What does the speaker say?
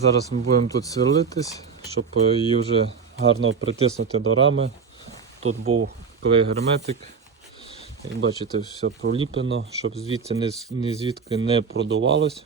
Зараз ми будемо тут сверлитись, щоб е, її вже гарно притиснути до рами. Тут був клей герметик. Як бачите, все проліплено, щоб звідси не ні звідки не продувалось.